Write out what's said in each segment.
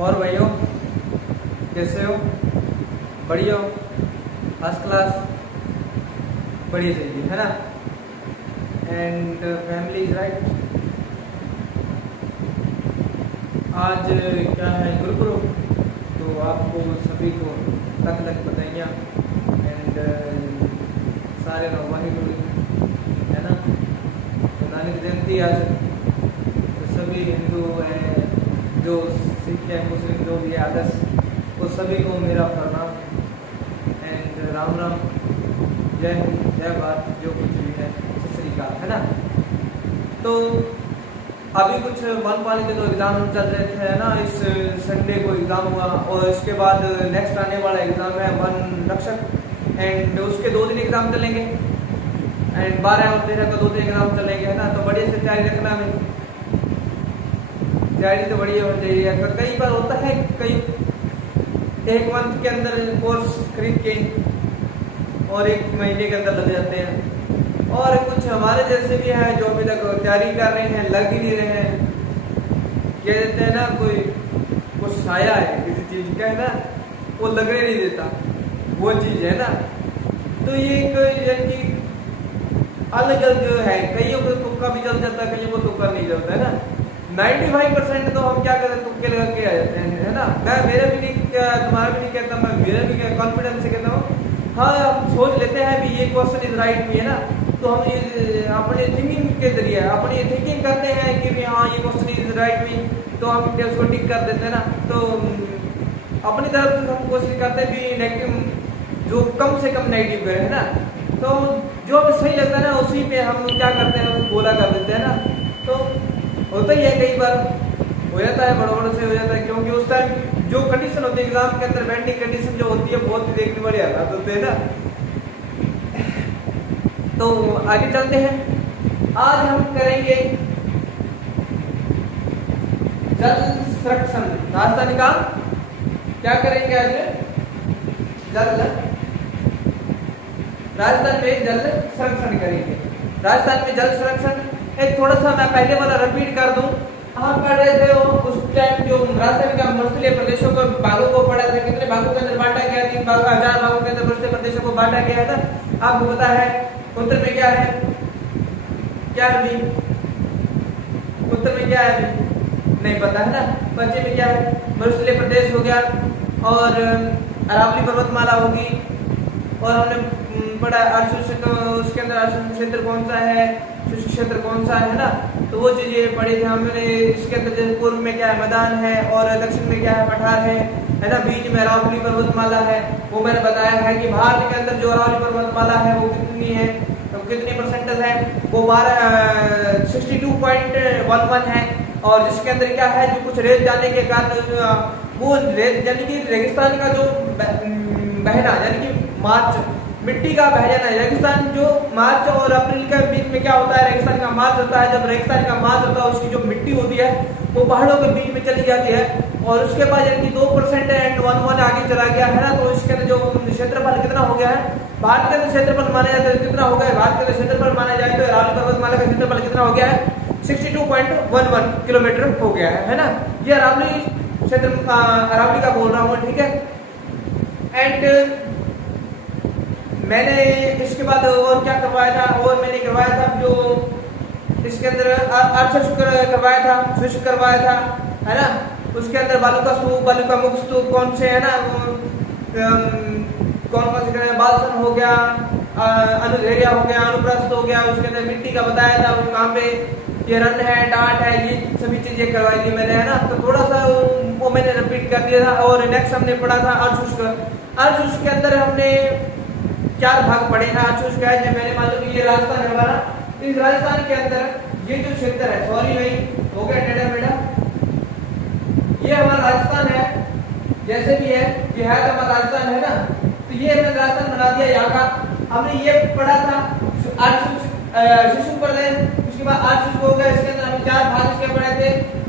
और भाइयों कैसे हो? बढ़िया हो? First class? बढ़िया चाहिए है ना। And family is right. आज क्या है, गुरुपुरब, तो आपको सभी को लख लख बधाइयाँ एंड सारे लोग वाहिगुरु है ना। तो नानक जयंती आज, तो सभी हिंदू हैं, जो सिख है, मुस्लिम, जो भी है आदर्श, वो सभी को मेरा प्रणाम एंड राम राम, जय हिंद, जय भारत, जो कुछ भी है, सत श्री अकाल है ना। तो अभी कुछ वनपाल के जो एग्ज़ाम चल रहे थे ना, इस संडे को एग्ज़ाम हुआ और इसके बाद नेक्स्ट आने वाला एग्ज़ाम है वन रक्षक, एंड उसके 2 दिन एग्ज़ाम चलेंगे एंड 12 और 13 को 2 दिन एग्ज़ाम चलेंगे है ना। तो बढ़िया से तैयारी रखना है, तैयारी तो बढ़िया होनी चाहिए। तो कई बार होता है, कई 1 मंथ के अंदर कोर्स खरीद के और 1 महीने के अंदर लग जाते हैं, और कुछ हमारे जैसे भी हैं जो अभी तक तैयारी कर रहे हैं, लग ही नहीं रहे हैं। कह देते हैं ना, कोई कुछ साया है किसी चीज़ का है ना, वो लगने नहीं देता, वो चीज़ है ना। तो ये यानी अलग अलग है, कईयों को तुक्का भी चल जाता है, कईयों को तुक्का नहीं चलता है ना। 95% तो हम क्या करते हैं, तुक्के लगा के आ जाते हैं है ना। मैं मेरा भी नहीं, तुम्हारा भी नहीं कहता, मैं मेरा भी कॉन्फिडेंस से कहता हूँ। हाँ, हम सोच लेते हैं भी ये क्वेश्चन इज राइट भी है ना, तो हम ये अपने थिंकिंग के जरिए अपनी थिंकिंग करते हैं कि भी हाँ ये क्वेश्चन इज राइट भी, तो हम उसको टिक कर देते हैं ना। तो अपनी तरफ से हम कोशिश करते हैं कि नेगेटिव जो कम से कम नेगेटिव करें है ना। तो जो हमें सही लगता है ना, उसी पे हम क्या करते हैं, बोला कर देते हैं ना। तो होता ही है, कई बार हो जाता है, बड़बड़ से हो जाता है, क्योंकि उस टाइम जो कंडीशन होती है एग्जाम के अंदर, बेंडिंग कंडीशन जो होती है, बहुत ही देखने वाली हालात होते हैं ना। तो आगे चलते हैं। आज हम करेंगे जल संरक्षण, राजधानी का क्या करेंगे आज, जल राजस्थान में जल संरक्षण करेंगे। राजस्थान में जल संरक्षण, एक थोड़ा सा मैं पहले वाला रिपीट कर दूं। हम पढ़ रहे थे उस टाइम जो राजस्थान का मरुस्थलीय प्रदेशों को भागों को पढ़ा था, कितने भागों के अंदर बांटा गया, 3 भागों 1000 भागों के अंदर मरुस्थलीय प्रदेशों को बांटा गया था। आपको पता है उत्तर में क्या है, क्या है अभी उत्तर में क्या है, अभी नहीं पता है ना। पश्चिम में क्या है, मरुस्थलीय प्रदेश हो गया और अरावली पर्वतमाला होगी, और हमने पढ़ा अर्धशुष्क, उसके अंदर अर्धशुष्क क्षेत्र कौन सा है, शुष्क क्षेत्र कौन सा है ना। तो वो चीजें पढ़ी थी हमने। इसके अंदर जैसे पूर्व में क्या है, मैदान है, और दक्षिण में क्या है, पठार है ना। बीच में अरावली पर्वतमाला है, वो मैंने बताया है कि भारत के अंदर जो अरावली पर्वतमाला है वो कितनी है, तो कितनी परसेंटेज है, वो 62.11 है। और जिसके अंदर क्या है, जो कुछ रेत जाने के कारण, वो रेत यानी कि रेगिस्तान का जो बहना, यानी कि मार्च, मिट्टी का बह जाना है। रेगिस्तान जो मार्च और अप्रैल के बीच में क्या होता है, रेगिस्तान का मार्च होता है। जब रेगिस्तान का मार्च होता है, उसकी जो मिट्टी होती है वो पहाड़ों के बीच में चली जाती है, और उसके बाद यानी 2% एंड 1 आगे चला गया है ना। तो इसके अंदर जो क्षेत्रफल कितना हो गया है, भारत के अंदर क्षेत्रफल माना जाता है कितना हो गया है, भारत के अंदर क्षेत्रफल माना जाए तो अरावली पर्वतमाला का क्षेत्रफल कितना हो गया है, 62.11 किलोमीटर हो गया है ना। ये अरावली क्षेत्र, अरावली का बोल रहा हूँ, ठीक है। एंड मैंने इसके बाद और क्या करवाया था, और मैंने करवाया था जो इसके अंदर अर्धशुष्क करवाया था, शुष्क करवाया था है ना। उसके अंदर बालू का स्तूप, बालू का मुख स्तूप कौन से है ना, कौन कौन से करवाया, बालसन हो गया, अनुधेरिया हो गया, अनुप्रस्थ हो गया। उसके अंदर मिट्टी का बताया था, वहाँ पे ये रन है, टाट है, ये सभी चीजें करवाई थी मैंने है ना। तो थोड़ा सा वो मैंने रिपीट कर दिया था। और नेक्स्ट हमने पढ़ा था अर्धशुष्क। अर्धशुष्क के अंदर हमने 4 भाग पढ़े हैं। अर्धशुष्क है, जब मैंने मान लो कि ये राजस्थान है हमारा, इस राजस्थान के अंदर ये जो क्षेत्र है, सॉरी भाई हो गया टेढ़ा मेढ़ा, ये हमारा राजस्थान है, जैसे भी है ये है तो हमारा राजस्थान है ना। तो ये हमने राजस्थान बना दिया यहाँ का। हमने ये पढ़ा था शुष्क प्रदेश, उसके बाद अर्धशुष्क हो गया। इसके अंदर हम 4 भाग इसके पढ़े थे,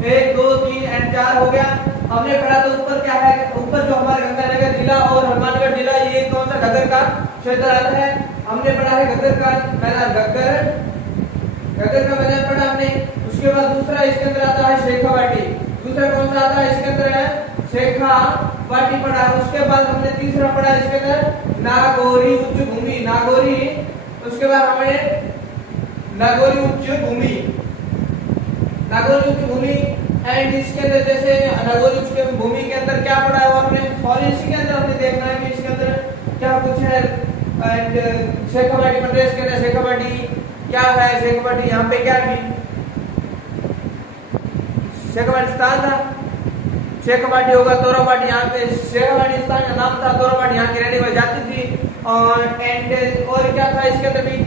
1 2 3 एंड 4 हो गया। हमने पढ़ा तो ऊपर क्या है, ऊपर जो हमारे गंगानगर जिला और हनुमानगढ़ जिला, ये कौन सा घग्गर का क्षेत्र आता है। हमने पढ़ा है घग्गर का मैदान, घग्गर का मैदान पढ़ा हमने। उसके बाद दूसरा इसके अंदर आता है शेखावाटी, दूसरा कौन सा आता है इसके अंदर है शेखावाटी पढ़ा। उसके बाद हमने तीसरा पढ़ा इसके अंदर नागौरी उच्च भूमि, नागौरी। उसके बाद हमें नागौरी उच्च भूमि, नागौरी उच्च भूमि एंड इसके अंदर जैसे नागौरी उच्च भूमि के अंदर क्या पढ़ा है वो हमने, और इसके अंदर हमने देखना है कि इसके अंदर क्या कुछ है। एंड शेखावाटी प्रदेश के अंदर शेखावाटी क्या है, शेखावाटी यहाँ पे क्या है, शेखावाटी स्थान था, शेखावाटी होगा तोरावाटी, यहाँ पे शेखावाटी स्थान का नाम था, तोरावाटी यहाँ की रहने वाली जाति थी। और एंड और क्या था इसके अंदर भी,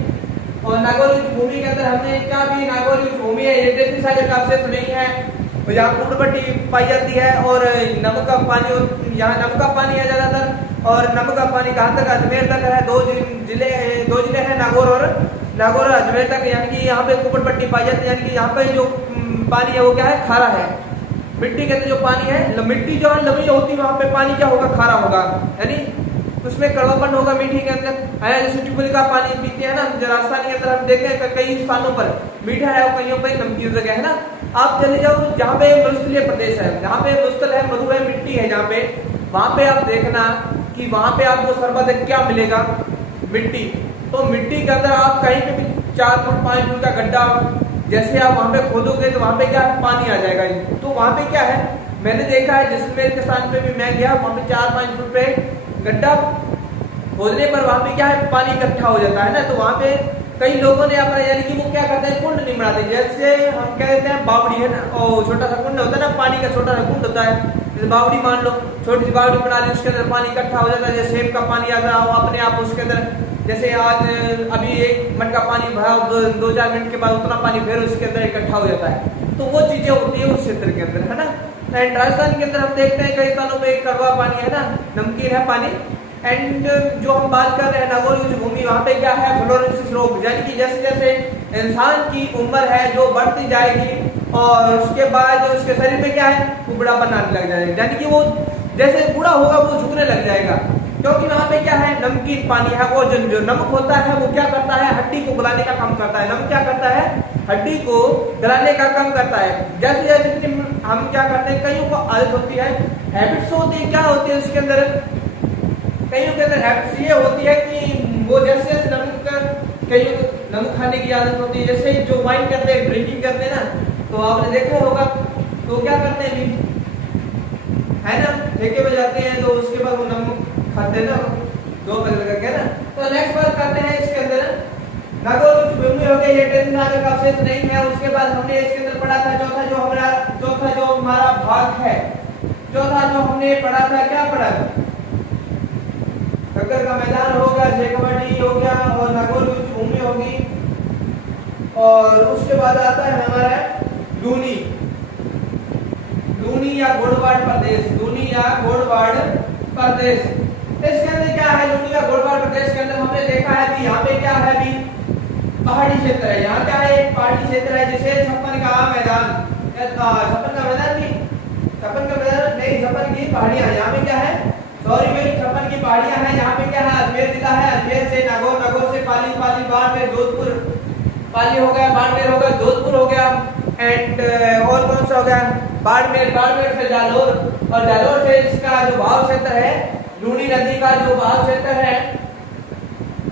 और नागौरी भूमि के अंदर हमने क्या भी, नागौरी भूमि है ये देशी सागर का अवशेष नहीं है, यहाँ कुंडपट्टी पाई जाती है और नमक का पानी, यहाँ नमक का पानी है ज्यादातर। और नमक का पानी कहाँ तक, अजमेर तक है। दो जिले हैं नागौर और अजमेर तक, यानी कि यहाँ पे कुंडपट्टी पाई जाती है, यानी कि यहाँ पे जो पानी है वो क्या है, खारा है। मिट्टी के अंदर जो पानी है, मिट्टी जो है लवणीय होती है, वहाँ पे पानी क्या होगा, खारा होगा, यानी उसमें कड़वापन होगा मीठी के अंदर है। जैसे ट्यूबवेल का पानी पीते हैं ना, राजस्थान के अंदर हम देखते हैं कई स्थानों पर मीठा है और कईयों पर नमकीन जगह है ना। आप चले जाओ जहाँ पे मरुस्थलीय प्रदेश है, जहाँ पे मरुस्थल है, मरु है, मिट्टी है जहाँ पे, वहाँ पे आप देखना कि वहाँ पे आपको सर्वाधिक क्या मिलेगा, मिट्टी। तो मिट्टी के अंदर आप कहीं पे भी 4 फुट 5 फुट का गड्ढा जैसे आप वहाँ पे खोदोगे तो वहाँ पे क्या पानी आ जाएगा। तो वहाँ पे क्या है, मैंने देखा है जैसलमेर के स्थान पे भी मैं गया, वहाँ पे 4-5 फुट पे गड्ढा खोदने पर वहाँ पे क्या है, पानी इकट्ठा हो जाता है ना। तो वहाँ पे कई लोगों ने अपना, यानी कि वो क्या करते हैं, कुंड नहीं बनाते। जैसे हम क्या कहते हैं, बावड़ी है ना, और छोटा सा कुंड होता है ना, पानी का छोटा सा कुंड होता है, जैसे बावड़ी मान लो, छोटी सी बावड़ी बना ली, उसके अंदर पानी इकट्ठा हो जाता है। जैसे सेब का पानी आ रहा हो अपने आप उसके अंदर, जैसे आज अभी 1 मिनट का पानी भरा, 2-4 मिनट के बाद उतना पानी फिर उसके अंदर इकट्ठा हो जाता है। तो वो चीजें होती है उस क्षेत्र के अंदर, है ना। एंड राजस्थान के अंदर हम देखते हैं कई स्थानों पे कड़वा पानी है ना, नमकीन है पानी। एंड जो हम बात कर रहे हैं नागौरी उच्च भूमि, वहाँ पे क्या है, फ्लोरोसिस रोग, यानी कि जैसे जैसे इंसान की उम्र है जो बढ़ती जाएगी और उसके बाद उसके शरीर में क्या है, बुढ़ापन आने लग जाएगा, यानी कि वो जैसे बूढ़ा होगा वो झुकने लग जाएगा, क्योंकि वहाँ पे क्या है, नमकीन पानी है। और जो नमक होता है वो क्या करता है, हड्डी को गलाने का काम करता है। नमक क्या करता है, हड्डी को गलाने का काम करता है। जैसे जैसे हम क्या करते हैं, कईयों को आदत होती है, हैबिट्स होती है, क्या होती है उसके अंदर, कईयों के अंदर हैबिट्स ये होती है कि वो जैसे जैसे कईयों को नमक खाने की आदत होती है। जैसे जो वाइन करते हैं, ड्रिंकिंग करते हैं ना, तो आपने देखा होगा, तो क्या करते हैं है ना, ठेके पे जाते हैं, तो उसके बाद वो नमक खाते हैं ना, 2 पैसे लगा के ना। तो नेक्स्ट बात करते हैं इसके अंदर नागौर उच्च भूमि हो गई, ये टेंशन सागर का अवशेष नहीं है। उसके बाद हमने इसके अंदर पढ़ा था चौथा जो हमारा भाग है, चौथा जो हमने पढ़ा था, क्या पढ़ा था, खक्कर का मैदान होगा, शेखावाटी हो गया और नागौर उच्च भूमि होगी। और उसके बाद आता है हमारा लूनी, लूनी या घोड़वाड़ प्रदेश, लूनी या घोड़वाड़ प्रदेश। इसके अंदर क्या है, लूनी या घोड़वाड़ प्रदेश के अंदर हमने देखा है कि यहाँ पे क्या है, अभी पहाड़ी क्षेत्र है। यहाँ क्या है, एक पहाड़ी क्षेत्र है जिसे छप्पन का मैदान, छप्पन का मैदान नहीं, छप्पन का मैदान नहीं, छप्पन की पहाड़ियां। यहाँ पे क्या है, सॉरी भाई, छप्पन की पहाड़ियां हैं। यहाँ पे क्या है, अजमेर जिला है, अजमेर से नागौर, नागौर से पाली, पाली बाड़मेर, जोधपुर, पाली हो गया, बाड़मेर हो गया, जोधपुर हो गया, एंड और कौन सा हो गया, बाड़मेर, बाड़मेर से जालोर, और जालोर से इसका जो भाव क्षेत्र है, लूनी नदी का जो भाव क्षेत्र है,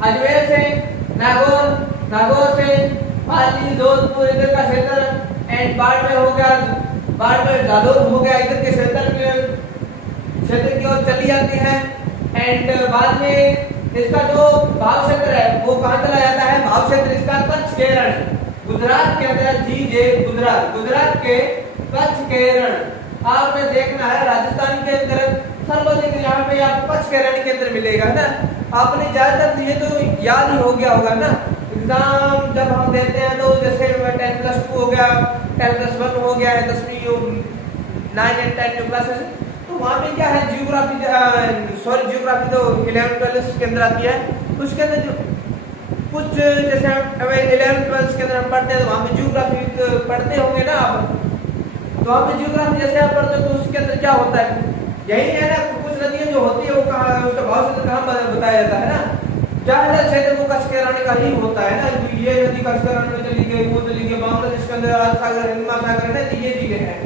अजमेर से नागौर, नागौर से पाली, जोधपुर इधर का क्षेत्र, एंड बाड़मेर हो गया, बाड़मेर जालोर हो गया, इधर के क्षेत्र की ओर चली जाती है। एंड बाद में इसका जो भाव क्षेत्र है वो कहाँ चला जाता है, भाव क्षेत्र इसका कच्छ केरल, गुजरात के अंदर, गुजरात के कच्छ केरल। आपने देखना है राजस्थान के अंदर सर्वाधिक यहाँ पे आपको कच्छ केरल के अंदर मिलेगा ना। आपने ज्यादातर ये तो याद ही हो गया होगा ना, एग्जाम जब हम देते हैं तो जैसे 10+2 हो गया, 10+1 हो गया है, 10वीं 9 and 10 जो क्लासेस, तो वहाँ पे क्या है, जियोग्राफी तो 11-12 के अंदर आती है। उसके अंदर जो कुछ जैसे हम 11-12 के अंदर हम पढ़ते हैं तो वहाँ पे जियोग्राफी पढ़ते होंगे ना आप, तो वहाँ पे जियोग्राफी जैसे आप पढ़ते हो तो उसके अंदर क्या होता है, यही है ना, कुछ नदियाँ जो होती है वो कहाँ, उसका भाव क्षेत्र कहाँ बताया जाता है ना, ज्यादा क्षेत्र वो कच्छ केरल का ही होता है ना। ये नदी कच्छ केरल में चली गई, वो चली गई, बांग्लादेश के अंदर अरब सागर, हिंद महासागर है, तो ये चीजें हैं।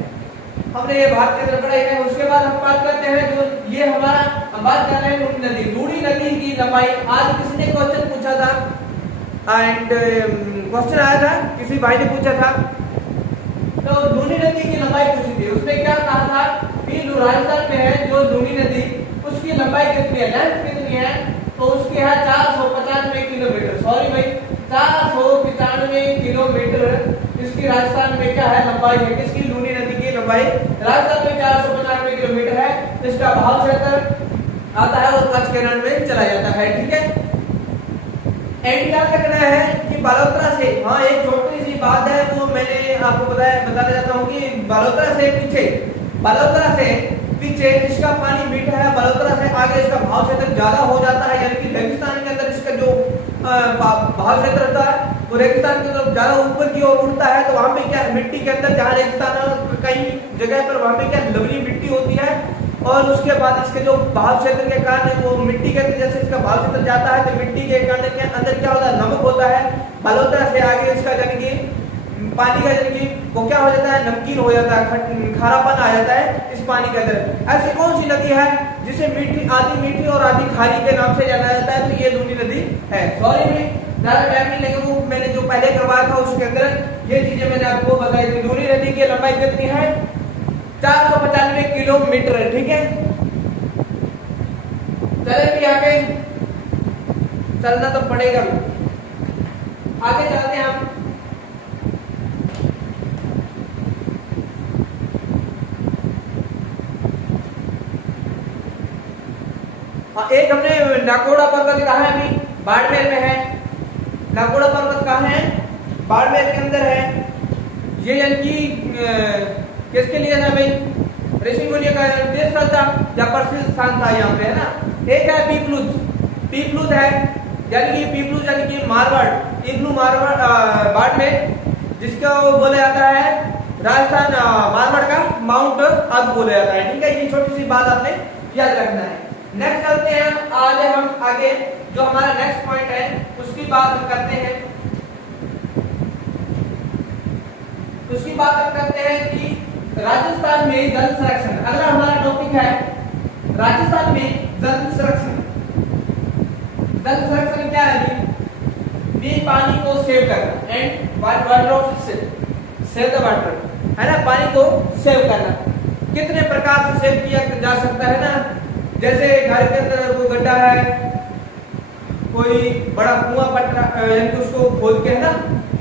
हमने ये भाग के अंदर पढ़ा है। उसके बाद हम बात करते हैं जो ये हमारा हम बात कर रहे हैं लूनी नदी। लूनी नदी की लंबाई आज किसने क्वेश्चन पूछा था एंड क्वेश्चन आया था, किसी भाई ने पूछा था, तो लूनी नदी की लंबाई पूछी थी। उसने क्या कहा था कि राजस्थान में है जो लूनी नदी, उसकी लंबाई कितनी है, लेंथ कितनी है, तो उसकी है 495 किलोमीटर। सॉरी भाई, 495 किलोमीटर इसकी राजस्थान में क्या है लंबाई है, किसकी लूनी नदी की लंबाई राजस्थान में 495 किलोमीटर है। इसका भाव क्षेत्र आता है और कच्छ के रण में चला जाता है। ठीक है, एंड क्या करना है कि बालोतरा से, हाँ एक छोटी सी बात है वो मैंने आपको बताना चाहता हूँ कि बालोतरा से पीछे इसका पानी मीठा है, बालोतरा से आगे इसका भाव क्षेत्र ज्यादा हो जाता है, यानी कि रेगिस्तान के अंदर इसका जो भाव क्षेत्र होता है वो रेगिस्तान की तरफ ज्यादा ऊपर की ओर उठता है। तो वहां पे क्या मिट्टी के अंदर जहाँ रेगिस्तान कई जगह पर वहां पे क्या लवली मिट्टी होती है, और उसके बाद इसके जो भाव क्षेत्र के कारण वो मिट्टी के अंदर जैसे इसका भाव क्षेत्र जाता है तो मिट्टी के कारण के अंदर क्या होता है नमक होता है। बालोतरा से आगे इसका यानी कि पानी का यानी कि वो क्या हो जाता है नमकीन हो जाता है, खारापन आ जाता है इस पानी के अंदर। ऐसी कौन सी नदी है जिसे मीठी आधी मीठी और आधी खारी के नाम से जाना जाता है, तो ये लूनी नदी है। सॉरी में ज्यादा टाइम नहीं लगेगा, वो मैंने जो पहले करवाया था उसके अंदर ये चीजें मैंने आपको बताई थी। लूनी नदी की लंबाई कितनी है, 495 किलोमीटर है। ठीक है, चले भी आगे, चलना तो पड़ेगा, आगे चलते हैं हम। एक हमने नाकोड़ा पर्वत कहा है, अभी बाड़मेर में है। नाकोड़ा पर्वत कहाँ है, बाड़मेर के अंदर है। ये यानी कि किसके लिए था भाई, ऋषि मुनियों का तीर्थ स्थल था या प्रसिद्ध स्थान था यहाँ पे, है ना। एक है पीपलुद है, यानी कि पीपलुद यानी कि मारवाड़, इग्लू मारवाड़ बाड़मेर, जिसको बोला जाता है राजस्थान मारवाड़ का माउंट आबू बोला जाता है। ठीक है, ये छोटी सी बात आपने याद रखना है। नेक्स्ट चलते हैं, आज हम आगे जो हमारा नेक्स्ट पॉइंट है उसकी बात हम करते हैं। उसकी बात हम करते हैं कि राजस्थान में जल संरक्षण, अगला हमारा टॉपिक है राजस्थान में जल संरक्षण। जल संरक्षण क्या है, पानी को सेव करना and water of save the water, है ना, पानी को सेव करना। कितने प्रकार से सेव किया जा सकता है ना, जैसे घर के अंदर कोई गड्ढा है, कोई बड़ा कुआं पट यानी कि उसको खोद के, है ना,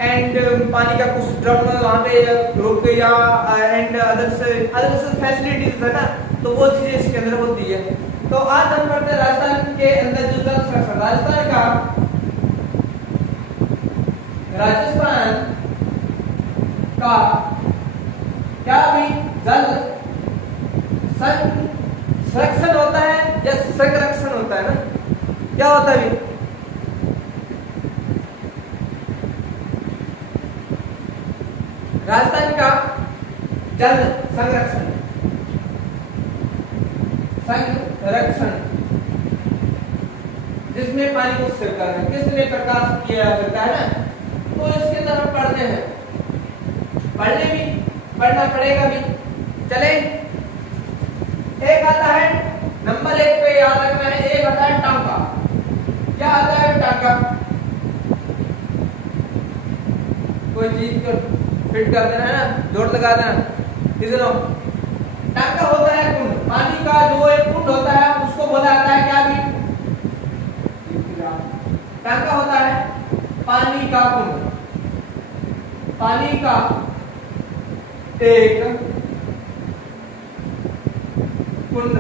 एंड पानी का कुछ ड्रम वहां पे रोक के या एंड अदर्स फैसिलिटीज है ना, तो वो चीजें इसके अंदर होती है। तो आज हम पढ़ते हैं राजस्थान के अंदर जो जल संरक्षण, राजस्थान का क्या भी जल संरक्षण होता है या संरक्षण होता है ना, क्या होता है भी, राजस्थान का जल संरक्षण जिसमें पानी को सेव करना कितने प्रकार से किया जा सकता है ना, तो इसके अंदर हम पढ़ते हैं, पढ़ना पड़ेगा भी। चले, एक आता है नंबर 1 पे याद रखना है, एक आता है टांका। क्या आता है टांका, कोई चीज को फिट कर देना है ना, जोड़ लगा देना, किसनो टांका होता है कुंड, पानी का जो एक कुंड होता है उसको बोला जाता है क्या भी, टांका होता है पानी का कुंड, पानी का एक कुंड,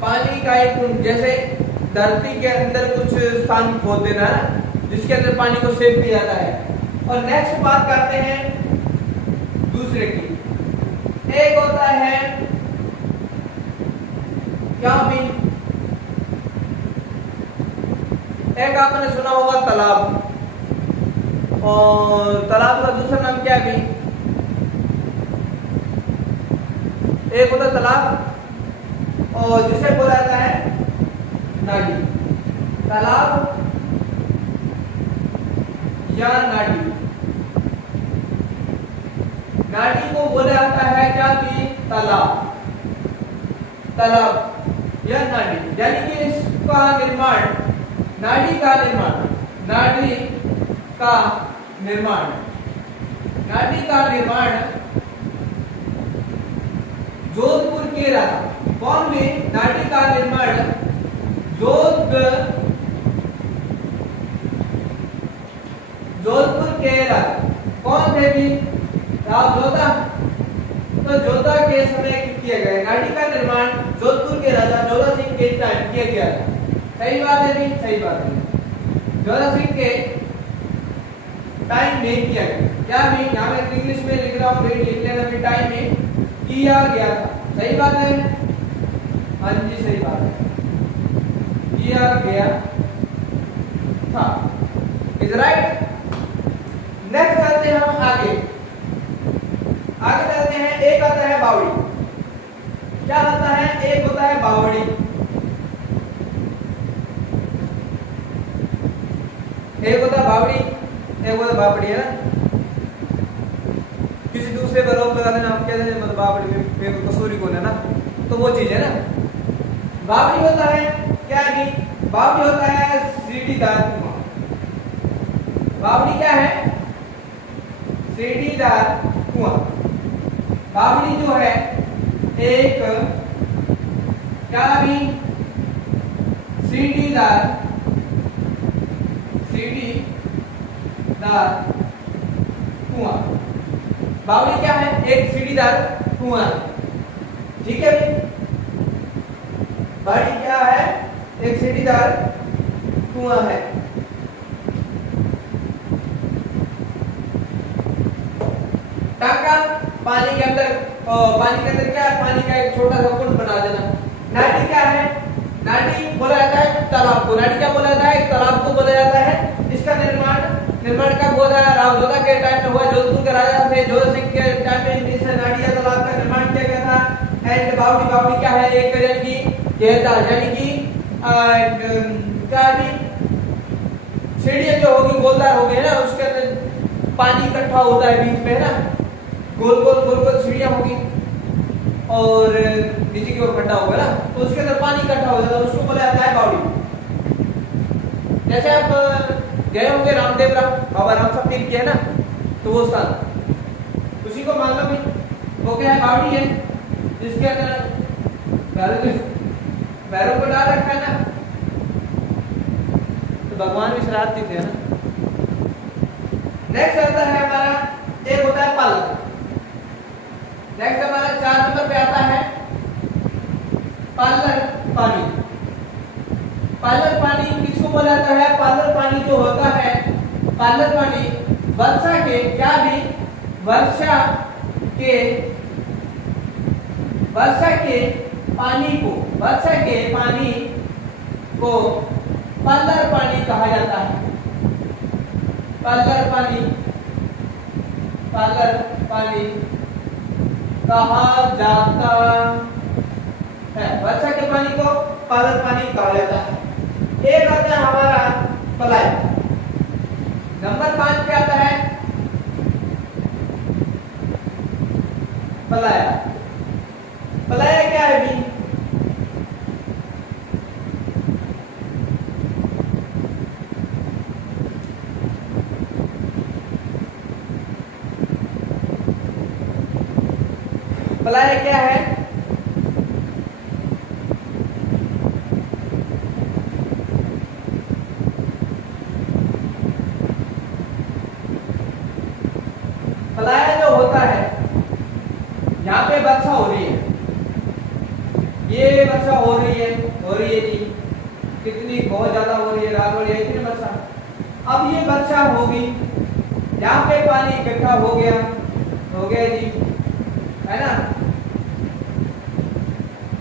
पानी का एक कुंड, जैसे धरती के अंदर कुछ स्थान खोद देना जिसके अंदर पानी को सेव किया जाता है। और नेक्स्ट बात करते हैं दूसरे की, एक होता है क्या भी, एक आपने सुना होगा तालाब, और तालाब का दूसरा नाम क्या भी, एक होता है तालाब और जिसे बोला जाता है नाली, तालाब या नाली। नाडी को बोला जाता है क्या कि तालाब, तालाब या नाडी। यानी कि इसका निर्माण, नाडी का निर्माण, नाडी का निर्माण, नाडी का निर्माण जोधपुर के राजा कौन भी, नाडी का निर्माण जोधपुर के राजा कौन थे भी, राव जोधा। तो जोधा के समय किया गया, नाडी का निर्माण जोधपुर के राजा जोधा सिंह के टाइम किया गया था। सही बात है भी, सही बात है, जोधा सिंह के टाइम में किया गया। क्या भी यहाँ मैं इंग्लिश में लिख रहा हूँ, लिख लेना भी, टाइम में किया गया था। सही बात है, हाँ जी सही बात है, किया गया था, इज राइट। नेक्स्ट चलते हैं हम आगे, आगे चलते हैं। एक आता है बावड़ी। क्या होता है, एक होता है बावड़ी। एक होता है बावड़ी, एक होता है बावड़ी, है ना। किसी दूसरे पर रोक लगा देना, आप कहते हैं मतलब बावड़ी में कसूरी कौन है ना, तो वो चीज है ना। बावड़ी होता है क्या है, बावड़ी होता है सीढ़ीदार कुआं। बावड़ी क्या है, सीढ़ीदार कुआं। बावड़ी जो है एक क्या भी सीढ़ीदार कुआं। बावड़ी क्या है, एक सीढ़ीदार कुआं, ठीक है भाई। बावड़ी क्या है, एक सीढ़ीदार कुआं है। टांका पानी के अंदर, पानी के अंदर क्या है, पानी का एक छोटा सा कुंड बना देना। नाडी क्या है, नाडी बोला जाता है तालाब को, नाडी क्या बोला जाता है, तालाब को बोला जाता है। इसका निर्माण कब हुआ था, राव जोधा के टाइम में हुआ। जोधपुर के राजा थे जोधा सिंह के टाइम में इस नाडी या तालाब का निर्माण किया गया था। एंड बावड़ी, बावड़ी क्या है, एक तरह की घेरदार, यानी कि क्या भी सीढ़ियां जो होगी गोलदार हो गई ना, उसके अंदर पानी इकट्ठा होता है बीच में, है ना। गोल गोल गोल गोल सीढ़ियां होगी और नीचे की ओर खड्डा होगा ना, तो उसके अंदर पानी इकट्ठा हो जाता है, उसको बोला जाता है बावड़ी। जैसे आप गए होंगे रामदेवरा, बाबा राम साहब पीर के, है ना, तो वो स्थान उसी को मान लो भी, वो क्या है, बावड़ी है, जिसके अंदर पैरों को डाल रखा है ना। तो भगवान भी शरारती थे ना। नेक्स्ट आता है हमारा, एक होता है पालक। नेक्स्ट हमारा 4 नंबर पे आता है पालक पानी। पालक पानी किसको बोला जाता है, पालक पानी जो होता है, पालक पानी वर्षा के क्या भी, वर्षा के पानी को, वर्षा के पानी को पालक पानी कहा जाता है। पालक पानी, पालक पानी कहा जाता है, वर्षा के पानी को पालक पानी कहा जाता है। एक आता है हमारा पलाय। नंबर 5 पे आता है पलाया। पलाया क्या है भी, पलाया क्या है, पलाया जो होता है, यहाँ पे वर्षा हो रही है, ये वर्षा हो रही है जी, कितनी बहुत ज्यादा हो रही है, रात हो रही है, इतनी वर्षा। अब ये वर्षा होगी, यहाँ पे पानी इकट्ठा हो गया जी, है ना।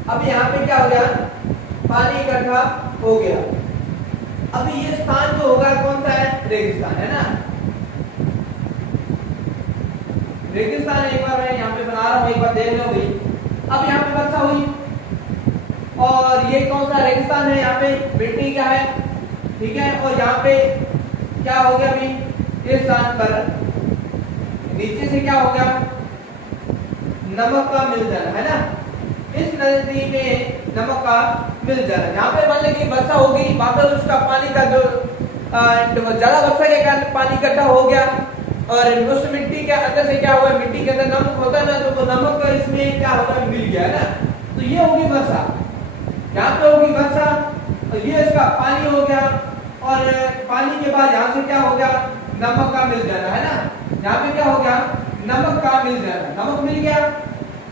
अब यहाँ पे क्या हो गया, पानी इकट्ठा हो गया। अब ये स्थान जो होगा कौन सा है, रेगिस्तान, है ना। रेगिस्तान एक बार मैं यहाँ पे बना रहा हूँ, एक बार देख लो भाई। अब यहाँ पे वर्षा हुई और ये कौन सा रेगिस्तान है, यहाँ पे मिट्टी क्या है, ठीक है। और यहाँ पे क्या हो गया अभी, इस स्थान पर नीचे से क्या हो गया, नमक का मिल जाना, है ना। इस नदी में नमक का मिल जाना। यहाँ पे मान लीजिए वर्षा होगी, वहां पर उसका पानी का जो ज्यादा वर्षा के कारण पानी इकट्ठा हो गया और उस मिट्टी के अंदर से क्या हुआ, मिट्टी के अंदर नमक होता है ना, तो वो नमक इसमें क्या होगा, मिल गया, है ना। तो ये होगी वर्षा, यहाँ पे होगी वर्षा, और ये इसका पानी हो गया, और पानी के बाद यहाँ से क्या हो गया, नमक का मिल जाना, है ना। यहाँ पे क्या हो गया, नमक का मिल जाना। नमक मिल गया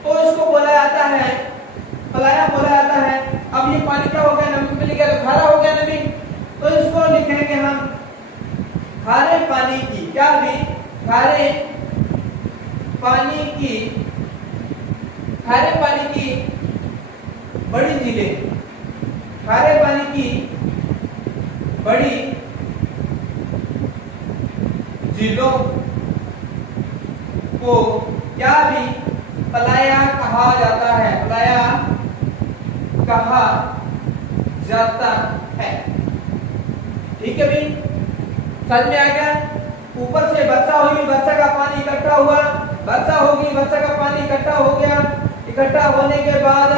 तो इसको बोला जाता है पलाया बोला जाता है। अब ये पानी क्या हो गया, नमक मिल गया तो खारा हो गया नदी, तो इसको लिखेंगे हम खारे पानी की, क्या भी, खारे पानी की, खारे पानी की बड़ी झीलें, खारे पानी की बड़ी झीलों को क्या भी पलाया कहा जाता है, पलाया कहा जाता है। ठीक है भाई, समझ में आ गया। ऊपर से वर्षा हुई, वर्षा का पानी इकट्ठा हुआ, वर्षा होगी, वर्षा का पानी इकट्ठा हो गया, इकट्ठा होने के बाद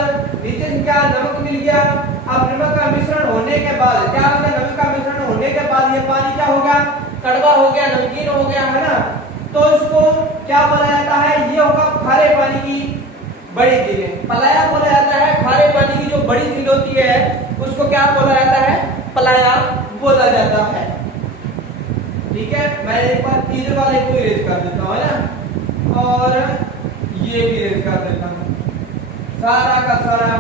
नीचे से क्या, नमक मिल गया। अब नमक का मिश्रण होने के बाद क्या होगा, नमक का मिश्रण होने के बाद ये पानी क्या हो गया, कड़वा हो गया, नमकीन हो गया, है ना। तो इसको क्या बोला जाता है, ये होगा खारे पानी की बड़ी झीलें। पलाया बोला जाता है खारे पानी की जो बड़ी झील होती है उसको क्या बोला जाता है, पलाया बोला जाता है। ठीक है, मैं एक बार तीसरे वाले को इरेज कर देता हूँ, है ना, और ये भी इरेज कर देता हूँ सारा का सारा।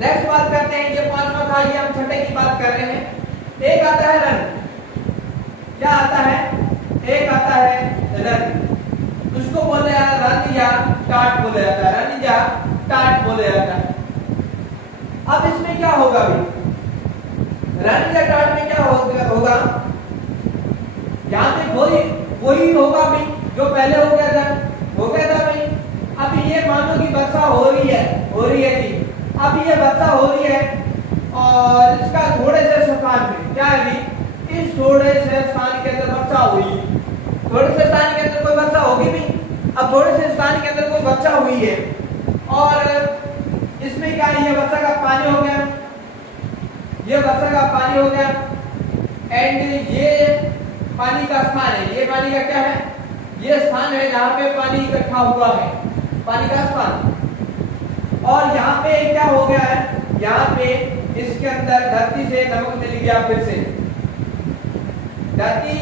नेक्स्ट बात करते हैं, ये पांचवा था, ये हम छठे की बात कर रहे हैं। एक आता है रन, क्या आता है, एक आता है रन, उसको बोले जाता है रन या टाट बोले जाता है, रन या टाट बोले जाता है। अब इसमें क्या होगा भी, रन या टाट में क्या होगा, यहाँ पे वही होगा भी जो पहले हो गया था भाई। अब ये मानो कि वर्षा हो रही है जी, अब ये वर्षा हो रही है और इसका थोड़े से स्थान में क्या है भी, इस थोड़े से स्थान के अंदर वर्षा हुई, थोड़े से स्थान के अंदर कोई वर्षा होगी भी। अब थोड़े से स्थान के अंदर कोई वर्षा हुई है और इसमें क्या है, ये वर्षा का पानी हो गया, ये वर्षा का पानी हो गया, एंड ये पानी का स्थान है, ये पानी का क्या है, ये स्थान है जहाँ पे पानी इकट्ठा हुआ है, पानी का स्थान। और यहाँ पे क्या हो गया है, यहाँ पे इसके अंदर धरती से नमक मिल गया, फिर से धरती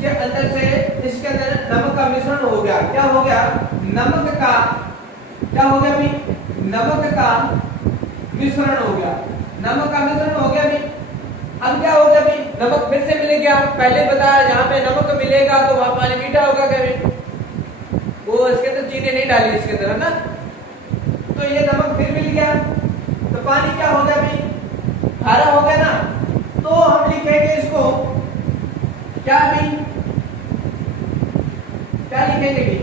के अंदर से इसके अंदर नमक का मिश्रण हो गया। क्या हो गया, नमक का क्या हो गया भी, नमक का मिश्रण हो गया, नमक का मिश्रण हो गया भी। अब क्या हो गया भी, नमक फिर से मिल गया। पहले बताया यहाँ पे नमक मिलेगा तो वहां पानी मीठा होगा, क्या भी वो इसके अंदर चीनी नहीं डाली इसके अंदर, है ना। तो ये नमक फिर मिल गया तो पानी क्या हो गया भी, खारा हो गया ना। तो हम लिखेंगे इसको क्या भी, क्या लिखेंगे भी,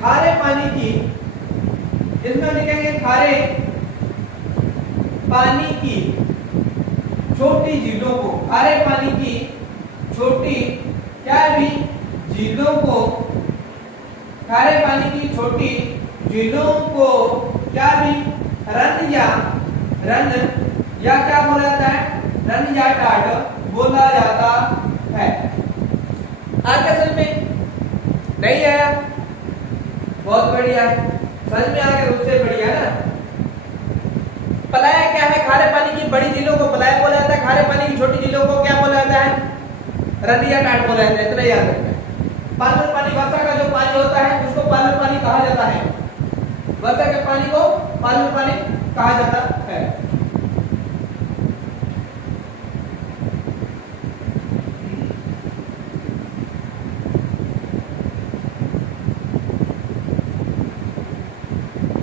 खारे पानी की, इसमें हम लिखेंगे खारे पानी की छोटी झीलों को, खारे पानी की छोटी क्या भी झीलों को, खारे पानी की छोटी झीलों को क्या भी रन या क्या बोला जाता है, रन या टाट बोला जाता है। आगे समझ में नहीं आया, बहुत बढ़िया है, समझ में आ गया, उससे बढ़िया है ना। पलाया क्या है, खारे पानी की बड़ी झीलों को पलाया बोला जाता है, खारे पानी की छोटी झीलों को क्या बोला जाता है, रन या टाट बोला जाता है, इतना याद रखना है। पालर पानी, वर्षा का जो पानी होता है उसको पालर पानी कहा जाता है, वर्षा के पानी को पालर पानी कहा जाता है।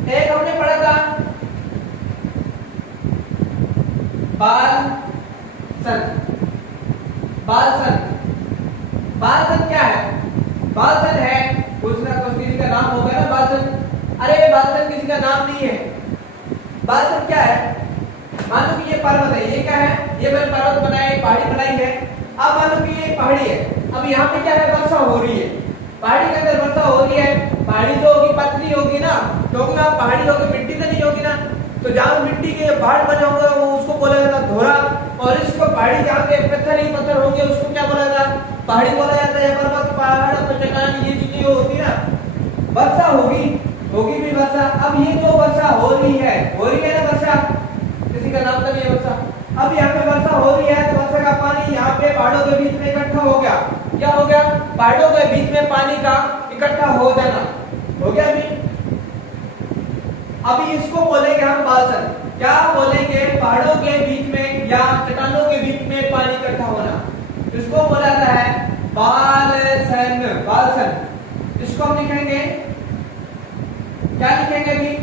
एक हमने पढ़ा था बालसन, बालसन क्या है, बालसन है कुछ ना कुछ किसी का नाम होगा ना, बालसन। अरे बालसन किसी का नाम नहीं है, बालसन क्या है, मानो कि ये पर्वत है, ये क्या है, ये मैंने पर्वत बनाया, पहाड़ी बनाई है, अब मान लो कि ये पहाड़ी है, अब यहाँ पे क्या है, वर्षा हो रही है, पहाड़ी के अंदर वर्षा हो रही है, पहाड़ी तो होगी पथरी होगी ना, क्योंकि ना पहाड़ी होगी मिट्टी तो नहीं होगी ना, तो जहाँ मिट्टी के पहाड़ बने होंगे वो उसको बोला जाता है धोरा, और इसको पहाड़ी जहाँ पे पत्थर ही पत्थर होंगे उसको क्या बोला जाता है, पहाड़ी बोला जाता है, पर्वत पहाड़ तो चट्टान ये चीजें होती ना। वर्षा होगी भी वर्षा। अब ये जो वर्षा हो रही है ना वर्षा, किसी का नाम तो नहीं है वर्षा, अब यहाँ पे वर्षा हो रही है तो वर्षा का पानी यहाँ पे पहाड़ों के बीच में इकट्ठा हो गया, क्या हो गया, पहाड़ों के बीच में पानी का इकट्ठा हो जाना, हो गया अभी इसको बोलेंगे हम बालसन, क्या बोलेंगे, पहाड़ों के बीच में या चट्टानों के बीच में पानी इकट्ठा होना, इसको बोला जाता है बालसन। इसको हम लिखेंगे, क्या लिखेंगे अभी,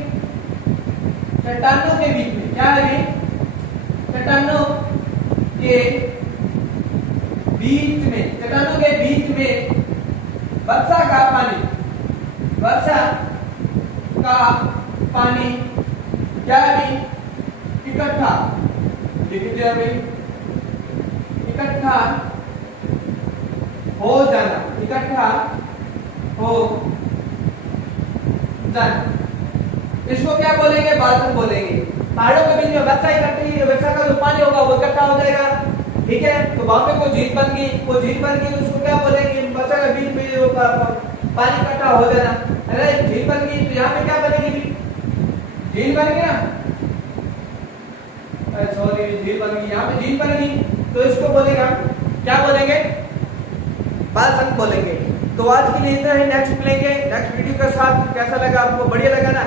चट्टानों के बीच में, क्या है चट्टानों के बीच में वर्षा का पानी क्या है इकट्ठा, लिख दिया भाई, इकट्ठा हो जाना, इसको क्या बोलेंगे, बालसन बोलेंगे। पहाड़ों के बीच में वर्षा का जो पानी होगा वो इकट्ठा हो जाएगा, ठीक है, तो वहां पे कोई झील बन गई, तो उसको क्या बोलेंगे, वर्षा के बीच में जो पानी इकट्ठा हो जाना, अरे झील बन गई तो यहाँ पे क्या बनेगी, झील बन गया, सॉरी झील बन गई, यहाँ पे झील बन गई, तो इसको बोलेगा, क्या बोलेंगे, बालसन बोलेंगे। तो आज के लिए इतना ही, नेक्स्ट मिलेंगे नेक्स्ट वीडियो के साथ। कैसा लगा आपको, बढ़िया लगा ना,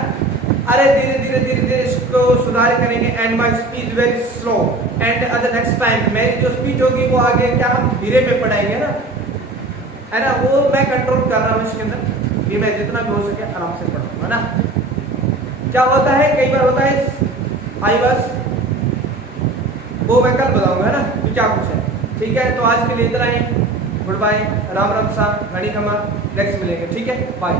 अरे धीरे धीरे इसको सुधार करेंगे, and my speech very slow, and other next time मेरी जो स्पीच होगी वो आगे क्या हम धीरे में पढ़ाएंगे ना, है ना, वो मैं कंट्रोल कर रहा हूँ इसके अंदर, भी मैं जितना भी हो सके आराम से पढ़ूंगा ना। क्या होता है, कई बार होता है आई बस, वो मैं कल बताऊंगा ना तो क्या कुछ है, ठीक है। तो आज के लिए इतना ही, गुड बाय, राम राम सा, घड़ी खमा, नेक्स्ट मिलेंगे, ठीक है, बाय।